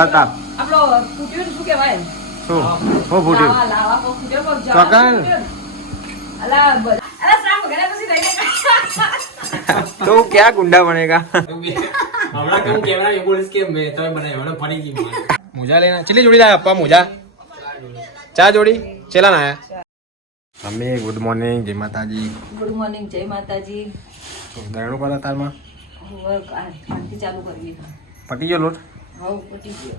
આપણો ફૂટ્યો શું કહેવાય? શું ઓ ફૂટ્યું લાવા કો ફૂટ્યો કો ચોકન અલા સામ ઘરે પછી રહી तो क्या गुंडा बनेगा हमारा कम कैमरा ये बोल इसके मैं तो बनाए हमने पड़ी की मोजा लेना चलिए जोड़ी लाया अप्पा मोजा चार जोड़ी चला ना आया मम्मी गुड मॉर्निंग जय माताजी ગુડ મોર્નિંગ જય માતાજી. દરણું પર તારમાં શાંતિ ચાલુ કરવી. પટી ગયો લોટ હવ પટી ગયો.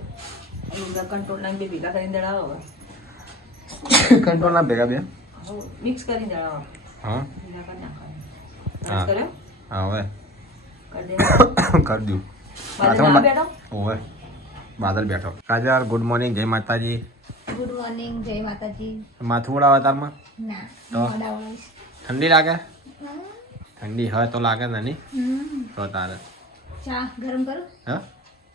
અને કંટ્રોલ નામ બે ભેગા કરીને દળાવો. કંટ્રોલ ના ભેગા બે હવ મિક્સ કરીને દળાવો. હા ભેગા કરી નાખો. હા કર્યો? હા હવે કરી દે. कर दू બાદલ બેઠો. ओए बादल बैठो काजल गुड मॉर्निंग जय माताजी ગુડ મોર્નિંગ જય માતાજી. माथું ઉડાવે તારમાં ના તો? મોડાવાઈશ. ઠંડી લાગે ઠંડી હોય તો લાગે ને ની તો તારે ચા ગરમ કરું? હા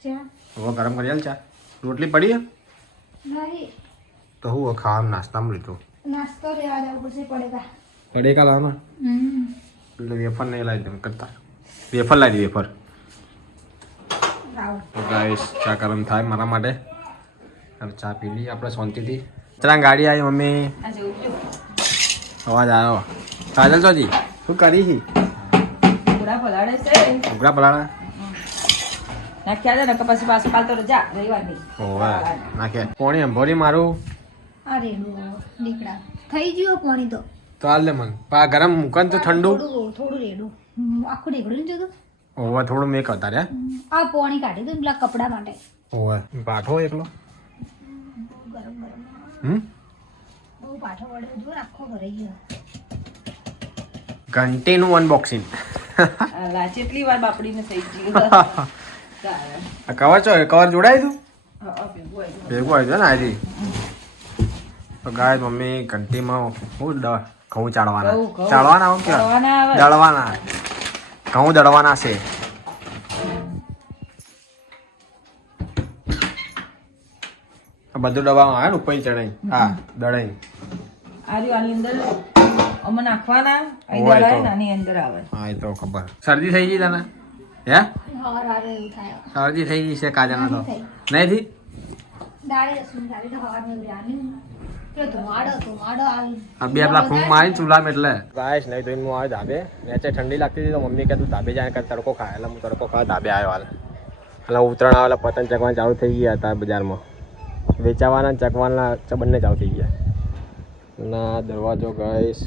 ચા હવે ગરમ કરી આલ ચા રોટલી પડી હે નહીં, તો હું ખાવાનું નાસ્તામાં લીધું નાસ્તો લેવા જવું પડશે પડેગા. પડે કા લાવના એટલે વેફર નહીં લાવી દઉં કરતા વેફર લાવી દે વેફર લાવો. તો ગાઈસ ચા ગરમ થાય મારા માટે હવે ચા પી લઈએ આપણે શાંતિથી ચલા ગાડી આવી મમ્મી આ જેવું થયું. અવાજ આવ્યો કાજલ ચોજી શું કરી હી પૂરા પલાળે છે. ઉઘરા પલાળા નાખ્યા છે ને કે પછી પાછું કાલ તો રજા રવિવારની. ઓવે નાખે કોણી અંભોરી મારું આ રેડું નીકળા થઈ ગયું પાણી તો. તો હાલ દે મન પા ગરમ મૂકન તો ઠંડુ થોડું થોડું રેડું આખું નીકળ્યું ને જતું. ઓવે થોડું મેં કરતા રે આ પાણી કાઢી દઉં પેલા કપડા માટે. ઓવે પાઠો એકલો ગરમ ગરમ બહુ પાછો વળે જો આખો ભરાઈ ગયો. ઘંટીનું અનબોક્સિંગ અલા કેટલી વાર બાપડીને થઈ ગયું. તારે. આ કવર ચો કવર જોડાય તું હા, ભેગું આવ્યું. ભેગું આવી છે ને આજે તો ગાય મમ્મી ઘંટીમાં હું ઘઉં ચાળવાના ઘઉં, ઘઉં. ચાળવાના હું કે દળવાના આવે. દળવાના ઘઉં દળવાના છે આ બધું દબાવવામાં આવે ને ઉપર ચડાઈ હા દડાઈ આ રહ્યું આની અંદર અમે નાખવાના અહીં હોય તો. દળાય ને આની અંદર આવે. હા એ તો ખબર શરદી થઈ ગઈ તને હે હવાર આવે એવું થાય. શરદી થઈ ગઈ છે કાજલને તો થઈ. નહીં થઈ દાળે રસોઈ ખાવી તો હવાર માં આની પેલો ધુમાડો આવી. આ બે પેલા ફૂંક મારી ચૂલામાં એટલે ગાઈસ નહીં તો હું આવે ધાબે નેચે ઠંડી લાગતી હતી તો મમ્મી કે તું ધાબે જાય કે તડકો ખાય એટલે હું તડકો ખાવા ધાબે આવ્યો હાલ એટલે ઉત્તરાયણ આવેલા પતંગ ચકવાના ચાલુ થઈ ગયા હતા બજારમાં વેચાવાના ને ચકવાના બંને ચાલુ થઈ ગયા ના દરવાજો ગાઈસ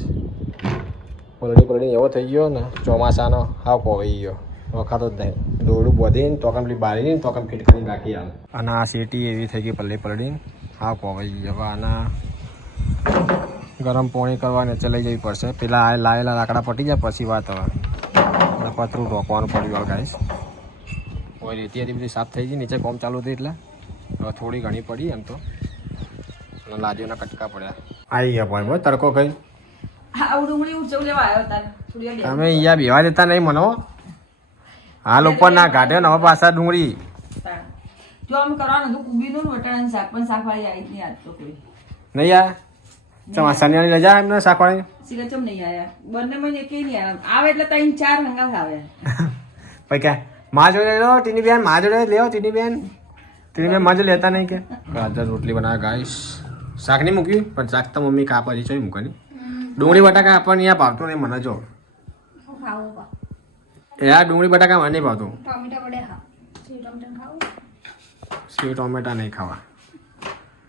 પલડી એવો થઈ ગયો ને ચોમાસાનો હાવ કોવાઈ ગયો વખાતો જ નહીં દોરડું બોધીને તો પેલી બારીને તો ફિટ કરીને રાખી આવે અને આ સીટી એવી થઈ ગઈ પલડીને હાવ કોવાઈ ગઈ હવે આના ગરમ પાણી કરવા નીચે લઈ જવી પડશે પેલા આ લાયેલા લાકડા પટી જાય પછી વાત હવે અને પતરું ઢોકવાનું પડ્યું ગાઈસ કોઈ રેતી હતી બધી સાફ થઈ ગઈ નીચે કોમ ચાલુ હતી એટલે હવે થોડી ઘણી પડી એમ તો અને લાદીઓના કટકા પડ્યા આવી ગયા પણ બોલ તડકો કઈ આ ડુંગળી ઉચવ લેવા આવ્યો તાર. થોડી વાર તમે અહીંયા બેવા દેતા નહીં મનો હાલ ઉપર ના કાઢ્યો ને હવે પાછા ડુંગળી તાર. જો આમ કરવાનું હતું કુબીનું ને વટાણાનું શાક પણ શાકવાળી આવી જ નહીં આજ તો કોઈ. નહીં યાર ચમા શનિયાની રજા એમને શાકવાળી સિગચમ નહીં આયા. બંનેમાં એકેય નહીં આયા. આવે એટલે 3-4 હંગાથ આવે. પછી કે માં જોડે લો ટીની બેન માં જોડે લેવો ટીની બેન માં જો લેતા નહીં કે ગાજર રોટલી બનાવે ગાઈસ શાક નહીં મૂક્યું પણ શાક તો મમ્મી કાપા છે ચોઈ મૂકવાની ડુંગળી બટાકા આપણને અહીંયા ભાવતું નહીં મને જો ખાવું પા યાર ડુંગળી બટાકા મને નહીં ભાવતું ટોમેટા વડે હા સેવ ટોમેટા ખાવું. સેવ ટોમેટા નહીં ખાવા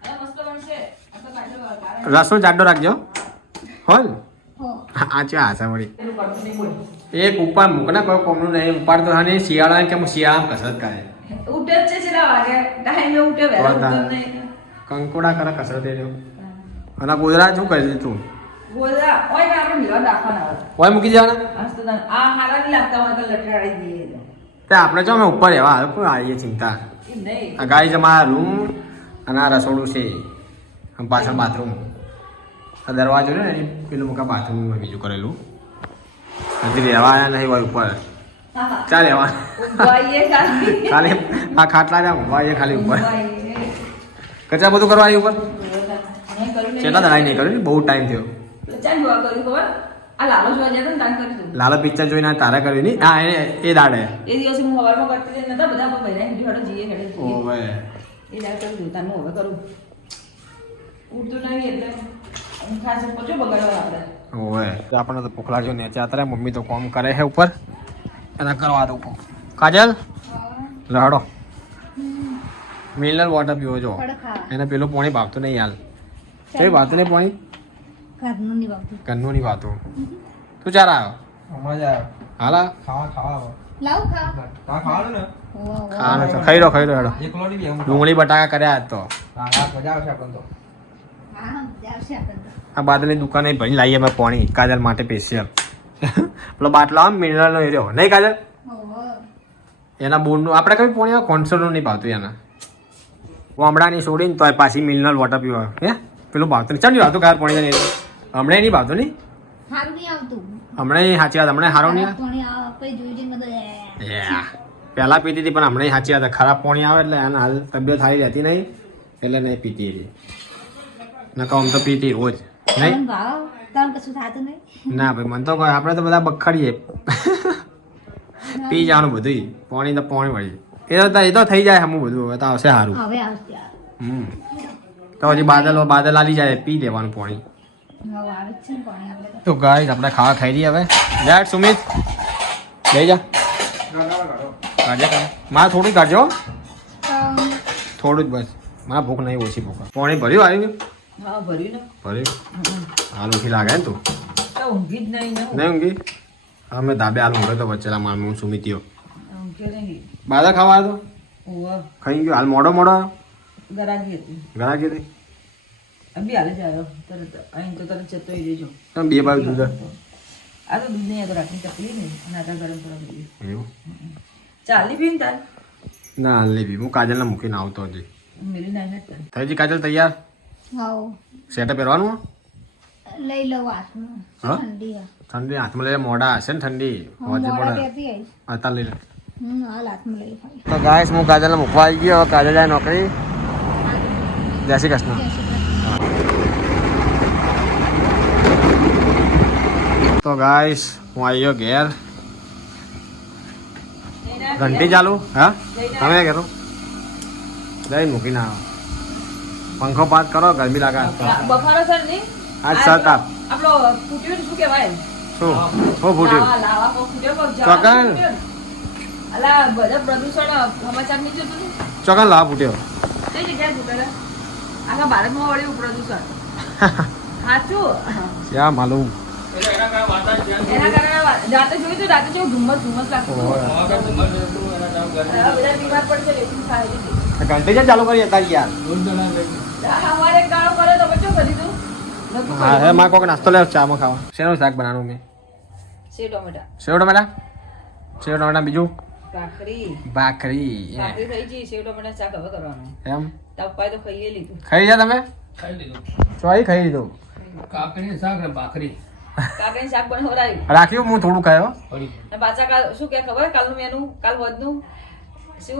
અરે મસ્ત બનશે. આ તો કાઢો કાઢો. રસો જાડો રાખજો હોલ હો આ છે આશા વળી પેલું પડતું નહીં બોલ. એક ઉપર મૂકના કોઈ કોમનું નહીં ઉપાડતો હા શિયાળા કે હું શિયાળામાં કસરત કરે ઉઠે જ છે છેલ્લા વાગે. ટાઈમે ઉઠે વહેલા ઉઠતો જ નહીં. કંકોડા કરે કસરત એ રહ્યો અને ગુજરાત શું કરી તું બોલા ઓય ને આપણે મિલવા રાખવાના હતા. કોઈ મૂકી દેવાના આજ તો તને આ હારા નહીં લાગતા હોય તો લટડાડી દઈએ તો. તે આપણે જો અમે ઉપર એવા હાલ કોઈ આવીએ ચિંતા એમ નહીં. આ ગાય અમારા રૂમ અને આ રસોડું છે અને પાછળ બાથરૂમ આ દરવાજો ને એની પેલું મૂકા બાથરૂમમાં બીજું કરેલું હજી રહેવા આવ્યા નહીં હોય ઉપર હા, હા. ચાલ રહેવા ઊંઘવાઈએ ખાલી. ખાલી આ ખાટલા જ ઊંઘવા ખાલી ઉપર ઊંઘવાઈએ. કચરા બધું કરવા આવ્યું ઉપર નહીં કર્યું નહીં. કેટલા દડાઈ નહીં કર્યું ને બહુ ટાઈમ થયો ચાલ જોવા કર્યું ખબર? આ લાલો જોવા જતા ને તાન કર્યું હતું. લાલા પિક્ચર જોઈને તારા કર્યું નહીં હા એ દાડે એ દિવસે હું સવારમાં કરતી હતી નતા બધા બહેરા હેડો જઈએ હેડો જઈએ. ઓવે એ દાડે કરી દઉં તાનું હવે કરું ઉઠતું નહીં એટલે ખાસ પચો બગાડવા આપણે ઓય આપણને તો ભૂખ લાગ્યો ને ચાતરે મમ્મી તો કામ કરે છે ઉપર એના કરવા દઉં કાજલ લહડો મિનરલ વોટર પીવો જો એને પેલું પાણી ભાવતું નહીં હાલ કઈ ભાવતું નહીં પાણી ઘરનું નહીં વાવતું. ઘરનું નહીં ભાવતું તું ચાર આવ્યો હમણાં જ આવ્યો. હાલા ખાવા લાવ ખા. ખાવાનું ને ખાવાનું છે ખાઈ લો હેડો એકલો નહીં બેહું. ડુંગળી બટાકા કર્યા આજ તો હા મજા આવશે આપણને તો. હા જાવશે આપણે તો. આ બાદલની દુકાને ભરી લાવીએ અમે પાણી કાજલ માટે સ્પેશિયલ પેલો બાટલો આમ મિનરલનો એરિયો નહીં કાજલ ઓહો. એના બોર્ડનું આપણે કઈ પાણી કોન્સરનું નહીં ભાવતું એના ગામડાની છોડીને તોય પાછી મિનરલ વોટર પીવા હે પેલું ભાવતું નહીં ચાલ નહીં ભાવતું કાર પાણી નહીં હમણાં નહીં ભાવતું નહીં સારું નહીં આવતું. હમણાં સાચી વાત હમણાં સારું નહીં પાણી આવે પછી જોઈ જોઈને બધું પહેલાં પીતી હતી પણ હમણાં સાચી વાત ખરાબ પાણી આવે એટલે એને હાલ તબિયત સારી રહેતી નહીં એટલે નહીં પીતી હતી નકર આમ તો પીતી રોજ નહીં તમને ભાવ તમને કશું થતું નહીં. ના ભાઈ મને તો કોઈ આપણે તો બધા બખાડીએ પી જવાનું બધું પાણી તો પાણી વળી એ તો થઈ જાય હમું બધું હવે તો આવશે સારું હવે આવશે આ. તો હજી બાદલ આલી જાય પી લેવાનું પાણી હવે આવે જ છે ને પાણી આપણે તો. તો ગાઈસ આપણે ખાવા ખાઈ લઈએ હવે જા સુમિત લઈ જા કાઢજે મારે થોડું કાઢજો થોડું જ બસ મારે ભૂખ નહીં ઓછી ભૂખ પાણી ભર્યું આવ્યું હા ભર્યું ને ભર્યું હાલ ઊંઘી લાગે ને તું તો ઊંઘી જ નહીં ને નહીં ઊંઘી અમે ધાબે હાલ ઊંઘે તો વચ્ચેલા મારું હું સુમિતિયો ઊંઘ્યો નહીં બાદા ખાવા આવ્યો તો ઓવા ખાઈ ગયો હાલ મોડો ગરાગી હતી ઘણા કીધી અભી હાલે જ આવ્યો તરત અહીં તો તરત જતો રહેજો તમે બે બાજુ દૂધ આ તો દૂધ નહીં આ તો રાતની તકલીફ ને અને આ તો ગરમ ગરમ દૂધ એવું ચાલી પીને તાર ના હાલ નહીં બી હું કાજલને મૂકીને આવતો હજી મેરી નાઈ નથી થઈ જી કાજલ તૈયાર હાઉ. સેટઅપ પહેરવાનું લઈ લો હાથમાં. હા? ઠંડી આ. ઠંડી હાથમાં લઈ મોડા હશે ને ઠંડી હોજે મોડા પડે પહેરતી આવીશ. અત્યારે લઈ લે હાલ હાથમાં લઈ ખાઈ. તો ગાઈસ હું કાજલને મૂકવા આવી ગયો કાજલ જાય નોકરી જય શ્રી કૃષ્ણ તો ગાઈસ હું આવી ગયો ઘેર ઘંટી ચાલુ હા તમે કહેતો જઈને મૂકીને આવો પંખો પાસ કરો ગરમી લાગે બફારો સર નહીં આજ સત આપ આપણો ફૂટ્યો ને શું કહેવાય શું હું ફૂટ્યું લાવા ફૂટ્યો પગ ચોકન. અલા બધા પ્રદૂષણ સમાચાર નહીં જોતું ને ચોકન લાવા ફૂટ્યો કઈ જગ્યાએ ફૂટેલા આખા ભારતમાં વળ્યું પ્રદૂષણ સાચું ક્યાં માલુમ એના કારણે રાતે જોયું તો રાતે જેવું ધુમ્મસ લાગતું હતું. બધા બીમાર પડશે લેકિન ખાઈ લીધી ઘંટી જ ચાલુ કરી હતા યાર અમારે એક દાડો કર્યો તો બચ્ચો કરી તું નતું હા હે માં કોક નાસ્તો લેવો ચામાં ખાવા શેનું શાક બનાવવાનું મેં સેવ ટમેટા સેવ ટમેટા બીજું ભાખરી ભાખરી ભાખરી થઈ ગઈ સેવ ટમેટા શાક હવે કરવાનું એમ તપાય તો ખાઈએ લીધું ખાઈ જા તમે ખાઈ લીધું. ચોઈ ખાઈ લીધું કાકડી શાક ને ભાખરી કાકડીનું શાક બનાવરાયું રાખ્યું હું થોડું ખાયો પડી. અને પાછા કાલ શું કે ખબર કાલનું મેનુ કાલ વધનું શું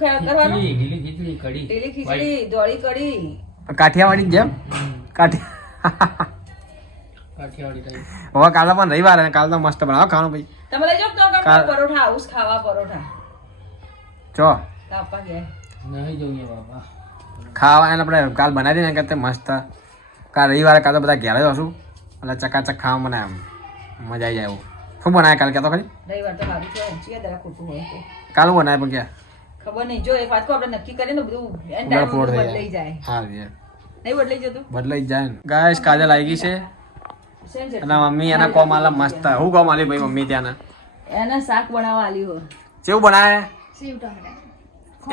કરવાનું લીલી ખીચડી કઢી લીલી ખીચડી ધોળી કઢી કાઠિયાવાડી જ જેમ કાઠિયાવાડી ટાઈપ. હવે કાલે પણ રવિવાર અને કાલે તો મસ્ત બનાવો ખાવાનું ભાઈ તમે લઈ જાઓ તો પરોઠા આવું જ ખાવા પરોઠા ચો કાપા ગયા નહીં જોઈએ બાપા. ખાવા એને આપણે કાલ બનાવી દઈએ ને કે મસ્ત કાલ રવિવારે કાલે બધા ઘેર જ હશું એટલે ચકાચક ખાવા મને આમ મજા આવી જાય એવું શું બનાવે કાલે કહેતો ખરી રવિવાર તો સારું છે ચિયા દરા ખોટું હોય તો. કાલે બનાવે પણ ક્યાં ખબર નહીં જો એક વાત કહું આપણે નક્કી કરીએ ને બધું એન ઉલટ ટાઈમ ફોડ થઈ બદલાઈ જાય હા યાર નહીં બદલાઈ જતું બદલાઈ જ જાય ને ગાઈસ કાજલ આવી ગઈ છે શેન છે? અને મમ્મી એના કોમ આલે મસ્ત હું કોમ આલી ભાઈ મમ્મી ત્યાંના એના શાક બનાવવા આલી હોય કેવું બનાવે સેવ ટમેટા.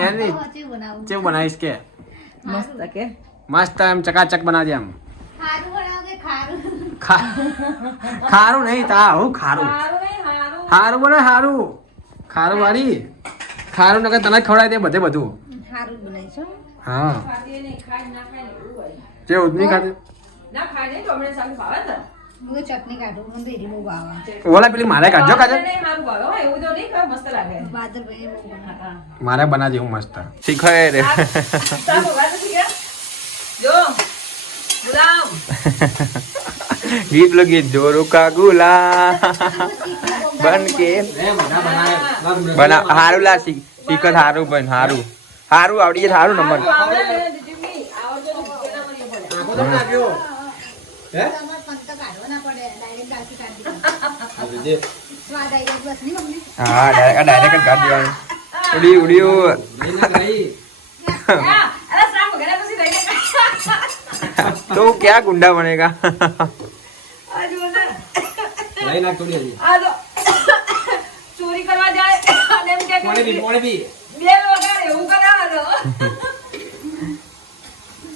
એની કેવું બનાવું? કેવું બનાવીશ કે મસ્ત કે મસ્ત એમ ચકાચક બનાવજે એમ ખારું બનાવો કે ખારું? ખારું નહીં તા હું ખારું સારું નહીં સારું ખારું બને ખારું ખારું વાળી ખારું નકર તને જ ખવડાવી દે બધે બધું ખારું બનાવીશું. હા ખાતી નહીં ખાય ના ખાય ને એવું હોય જે ઉદની ખાતે ના ખાય નહીં તો હમણાં શાક ભાવે ને હું તો ચટણી કાઢું મને તો એરી બહુ ભાવે. ઓલા પેલી મારે કાઢજો કાજલ નહીં સારું ભાવે હો, એવું તો નહીં ખાય, મસ્ત લાગે બાદર ભાઈ બહુ બનાવે. હા મારે બનાવજે હું મસ્ત શીખાય રે શાક ઉભા તો શીખ્યા? જો ગુલામ ગીત લગી જોરું કા ગુલા બન કે બના હારું લા શીખત હારું બન હારું સારું આવડી જાય સારું નંબર આવડે ને જીજુભાઈ, આવડતો તો ભૂકેલામાં નહીં પડે. આખો તો નાખ્યો હે તમારે પંત કાઢવો ના પડે ડાયરેક્ટ દાંતી કાઢી દેવાનું. જે સ્વાદ આવી જાય બસ નહીં મમ્મી. હા ડાયરેક્ટ કાઢ દેવાનું ઉડ્યું લેના ગઈ હા, અરે સામ વગેરે પછી લઈને તો ક્યાં ગુંડા બનેગા આ જો ને, લઈ નાખ થોડી હજી આ જો ચોરી કરવા જાય અને એમ કે પોણે બી બે બી વગર એવું કરાવવાનો.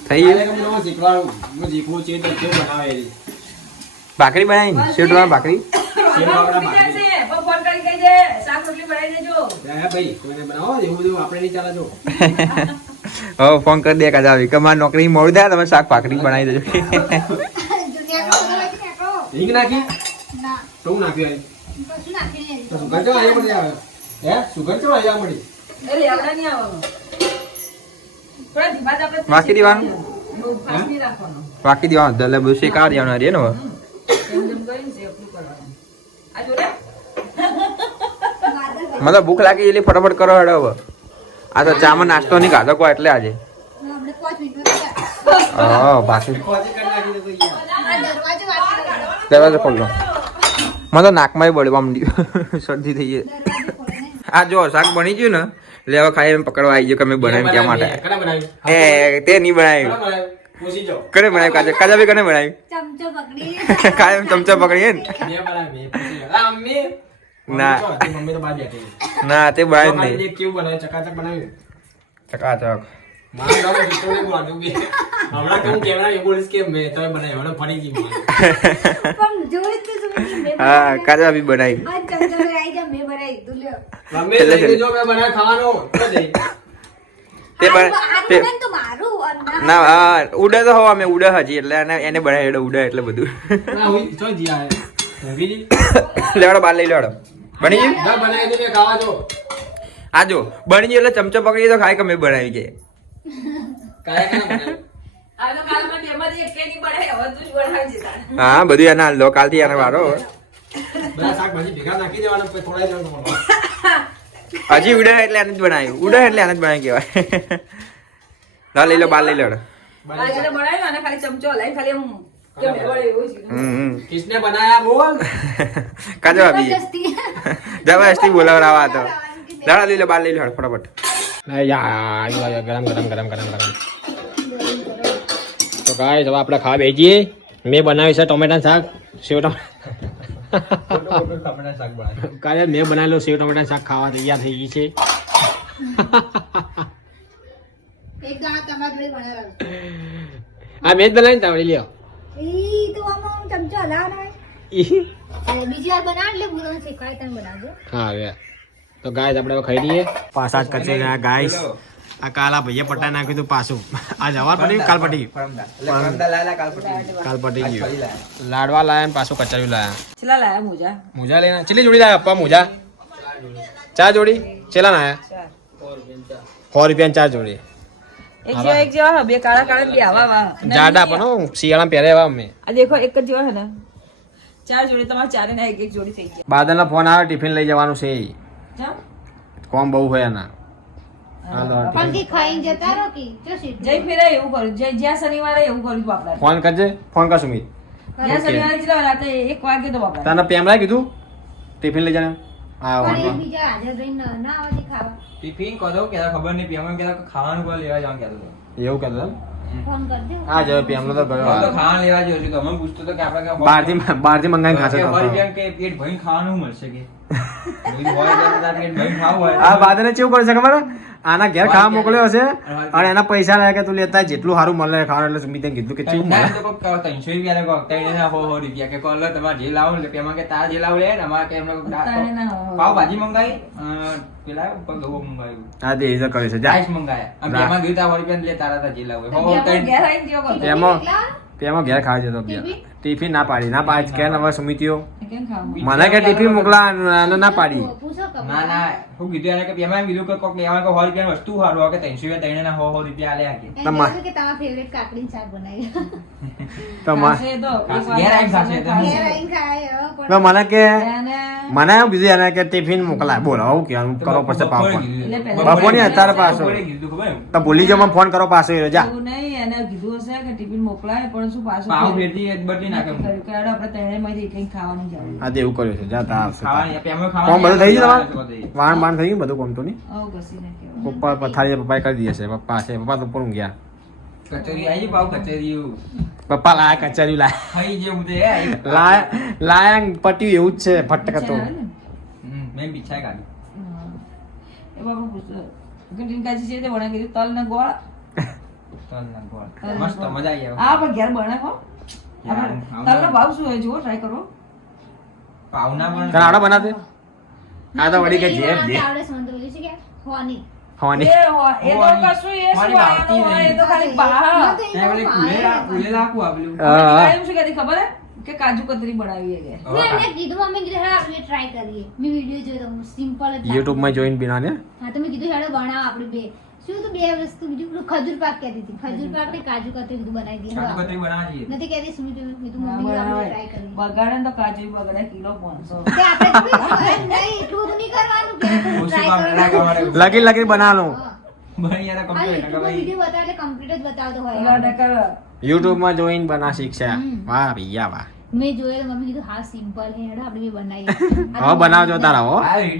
થઈ કાલે ગયું કે હું શીખવાડું હું શીખવું છે તો કેવું બનાવે એ ભાખરી બનાવી શેવટમાં ભાખરી શેવડાવડા બીજા બાકી છે, પણ ફોન કરી કહેજે, શાક રોટલી બનાવી દેજો. હે ભાઈ કોઈને બનાવો એવું બધું આપણે નહીં ચાલે જો હવે ફોન કરી દે કાજા આવી કે મારી નોકરી મોડું થાય તમે શાક ભાખરી બનાવી દેજો હિંગ નાખી ના તો હું નાખ્યું કશું નાખી નહીં. તો સુગર ચો આયા મળી આવે હે સુગર ચો આયા મળી એટલે આવડા નહીં આવવાનું. થોડા ધીમા જ આપણે વાંકી દેવાનું? બહુ fast નહીં રાખવાનું. વાકી દેવાનું એટલે બધું શેકાવા દેવાનું હરી ને હવે જેમ જેમ કરીને છે એટલું કરવાનું. આ જો રે. મને ભૂખ લાગી એટલે ફટાફટ કરો હેડો હવે આ તો ચામાં નાસ્તો નહીં ખાધો કોઈ એટલે આજે આપણે 5 મિનિટ હા ભાખરી ખોજી કરી નાખી દે તો યાર દરવાજો વાગી રહ્યો. દરવાજો ખોલો મને તો નાકમાં બળવા માંડી શરદી થઈ ગઈ દરવાજો ખોલો ને. આ જો શાક બની ગયું ને લેવા ખાઈ એમ પકડવા આવી ગયો કે મેં બનાવ્યું ત્યાં માટે કને બનાવ્યું એ તે નહીં બનાવ્યું કને બનાવ્યું પૂછી જાઓ કને બનાવ્યું કાજા ભાઈ કને બનાવ્યું ચમચો પકડી કાયમ ચમચા પકડીએ ને મેં બનાવ્યું મેં પૂછી જાઓ આ મમ્મી ના. મમ્મી તો બહાર બેઠી ના તે બનાવ્યું જ નહીં ખાલી કેવું બનાવ્યું ચકાચક બનાવ્યું ચકાચક મારું નામ વિક્ટોરી બોલાતું બી હમણાં કેમ કેમેરા એ બોલીશ કે મેં તમે બનાવ્યું હમણાં ફરી ગઈ મને. પણ જોઈ તો જોઈ મેં હા કાજા ભાઈ બનાવી આ ચમચો આવી જા મેં બનાવી તું લ્યો. મમ્મી છેલ્લે લઈ લેજો મેં બનાવ્યું ખાવાનું તો દઈ તે આ તે બને તો મારું અને ના હા ઉડે તો હવા અમે ઉડે હજી એટલે એને બનાવી ઉડે એટલે બધું ના હું તો જીયા ઊંઘી જી લેવાડો બાર લઈ લેવાડો બની ગયું ના બનાવી દે ખાવા જો આ જો બની ગયું એટલે ચમચો પકડી તો ખાય કે મેં બનાવી કે કાયા કેમ બનાવ્યું આ તો કાલમાં બેમાંથી એકેય નહીં બનાવી, હવે તું જ બનાવી દેતા. હા બધું એના લો કાલથી એના વારો બધા શાકભાજી ભેગા નાખી દેવાના પછી થોડા જવાનું હજી ઉડે એટલે એને જ બનાવ્યું ઉડે એટલે એને જ બનાવી કહેવાય લા લઈ લો બાર લઈ લો આ જેને બનાવ્યું અને ખાલી ચમચો હલાવી ખાલી એમ કે મેં વળે એવું જ કીધું. કિસને બનાયા બોલ કાજો ભાભી જબરજસ્તી જબરજસ્તી બોલાવડાવા તો દાડા લઈ લો બાર લઈ લો ફટાફટ ગરમ ગરમ ગરમ ગરમ ગરમ તો ગાઈસ હવે આપણે ખાવા બેસીએ મેં બનાવ્યું છે ટોમેટાનું શાક સેવ કાલે મેં બનાવેલું સેવ ટોમેટાનું શાક ખાવા તૈયાર થઈ ગઈ છે એક દાણા તમારા જોડે બનાવવાનું. આ મેં જ બનાવી તાવડી લ્યો ઈ તો આમાં ચમચો હલાવવાનો હોય. અને બીજી વાર બનાવ એટલે હું તમને શીખવાડી તને બનાવજો. હા હવે તો ગાઈસ આપણે હવે ખાઈ લઈએ પાછા જ કરશે ગાઈસ આ કાલ આ ભાઈએ પટાઈ નાખ્યું હતું પાછું આ જવાર પડી કાલ પટી કાલ પટી ગયું લાડવા લાયા ને પાછું કચરિયું લાયા છેલ્લા લાયા મોજા. મોજા લઈને ચેલી જોડી લાયા પપ્પા મોજા ચાર જોડી ચેલા ના આયા 100 રૂપિયા 4 જોડી એક જેવા બે કાળા કાળા બે આવા વા. જાડા પણ હો, શિયાળામાં પહેરે એવા અમે આ દેખો એક જ જેવા હે ને, ચાર જોડી તમારે ચારે ના એક એક જોડી થઈ ગઈ. બાદલના ફોન આવે ટિફિન લઈ જવાનું છે જાઓ. કોમ બહુ હોય એના પણ કે ખાઈને જતા રહો કે જો સીધું. જય ફેરે એવું કર્યું, જ્યાં શનિવારે એવું કર્યું બાપડા. ફોન કરજે ફોન કર સુમિત જ્યાં શનિવારે જેટલા રાતે 1 વાગે તો બાપડા. તને પેમરાય કીધું ટિફિન લઈ જવાનું હા પણ વાંધો એ બીજા હાજર રહીને ના આવવાથી ખાવા ટિફિન કહો કે ખબર નહીં પેમન કે ખાવાનું કોઈ લેવા જવાનું કહેતો હતો. એવું કહેતો ફોન કરજો. હા જો પેમલો તો હું તો ગયો ખાવાનું લેવા ગયો છું. મને પૂછતો હતો કે આપણે ક્યાં બહારથી મંગાઈને ખાશે કે તો. ફરી કેમ કે પેટ ભરીને ખાવાનું મળશે કે બધું હોય તો તારે પેટ ભરીને ખાવું હોય આ બાદને કેવું કરે છે ખબર હે? આના ઘેર ખાવા મોકલ્યો હશે અને એના પૈસા લાગે કે તું લેતા જેટલું સારું મળે ખાવાનું એટલે સુમિતે કીધું કે કેવું મળે 300 રૂપિયા ને કોક 100 રૂપિયા કે કોલ તમારે જે લાવો એટલે પેમાં કે તાર જે લાવો લે ને અમારે કે એમને તારે ના હોય. પાવભાજી મંગાવી પેલા ગવો મંગાવ્યું હા તે એ તો કરે છે જા રાઈસ મંગાયા અને પેમાં ગયું તા 100 રૂપિયા લે તારા તા જે લાવો બે આપણે ઘેર આવીને જેવો કરતો. એમાં પેમાં ઘેર ખાવા જતો બે ટીવી? ટિફિન ના પાડી કે હવે સુમિતિઓ કેમ ખાવું મને કે ટિફિન મોકલા ના પાડી પૂછો કે ના ના હું કીધું એને કે પેમાં એમ કીધું કે કોક લેવાનું કે 100 રૂપિયાની વસ્તુ હારું આવે કે 300 રૂપિયા તઈને 100 રૂપિયા આલે આકે એમ તમાર- કીધું કે તમારા ફેવરેટ કાકડી શાક બનાવી તમાર ખાશે તો એક વાર ઘેર આવીને ખાશે ખાશે. ઘેર આવીને ખાય હો, તો પણ મને કે એને મને એમ કીધું એને કે ટિફિન મોકલાય બોલો આવું કે કરો પડશે પાવ બપોરે ફોન. કીધું. એટલે પહેલા બપોરની અત્યારે પાછો. બપોરે કીધું ખબર એમ? તો ભૂલી જાવ મને ફોન કરો પાછો એ જા એવું નહીં એને કીધું હશે કે ટિફિન મોકલાય પણ શું પાછું પાવ ફેર- ફેરથી એ બદલી નાખે હું. કર્યું કે હેડો આપણે ત્રણેયમાંથી કંઈક ખાવાનું જવું આ એવું કર્યું છે જા તા આવશે ખાવાની પેમાં કોમ ખાવાની બધું થઈ ગયું આવે તમારે છે બધું. વાણ બાણ થઈ ગયું બધું કોમ તો નહીં આવું ઘસી નાખ્યો પપ્પા પથારી પપ્પાએ કરી દીધી છે પપ્પા છે પપ્પા તો ઉપર ગયા કચોરી આવી પાવ કચોરી પપ્પા લાયા કચેરી લાયા ખાઈ જેવું છે એ. લાયા પટ્યું એવું જ છે ફટક તો આવે ને? મેં બિછાઈ કાઢી હા. એ બાપા પૂછતો ઘંટીની કાચી છે તે વણા કીધું તલ ને ગોળ તલના ગોળ. મસ્ત મજા આવી આવે આ પણ ઘેર બને હો યાર, તલનો ભાવ શું હોય જુઓ ટ્રાય કરો પાવના પણ તને આવડે બનાતે આ તો વળી કે એ જેબ બનાવતા જે આવડે છે, મને તો બોલ્યું છે કે હોની હોવાની એ હોય, એ તો કશું એ શું હોય, એનું હોય, એ તો ખાલી બહાર. મને તો એ પેલી કુલેલા આપું આપેલું. હા. એમ શું કહેતી ખબર હે? કે કાજુ કતરી બનાવીએ કે મેં એમને કીધું મમ્મી કીધું હેડો આપણે ટ્રાય કરીએ મેં વિડીયો જોયો તો સિમ્પલ જ યુટ્યુબ માં જોઈને બનાને હા તો મેં કીધું હેડો બનાવો આપણે બે શું તો બે વસ્તુ બીજું પેલું ખજૂર પાક કહેતી હતી ખજૂર પાક ને કાજુ કતરી કીધું બનાવી દઈએ કાજુ કતરી બનાવવા જઈએ. નથી કહેતી સુમિત મેં કીધું ના, મમ્મી આપણે બનાવાય. ટ્રાય કરીએ બગાડે ને તો કાજુ બગાડે કિલો 500 તે આપણે થોડું નહીં એટલું બધું નહીં કરવાનું કે ઓછું ટ્રાય કામ ના કરવાનું કરવાનું. લગી લગી બના લો હા. બની યાર આ complete એટલું બધું ભાઈ. વિડીયો બતાવે એટલે કમ્પ્લીટ જ બતાવતો હોય બગાડે કરે. યુટ્યુબ માં જોઈને બના શીખશે હમ. વાહ ભૈયા વાહ મેં જોયેલું મમ્મી કીધું હા સિમ્પલ હે હેડો આપણે બે બનાવીએ હવે બનાવજો તારા હો આ video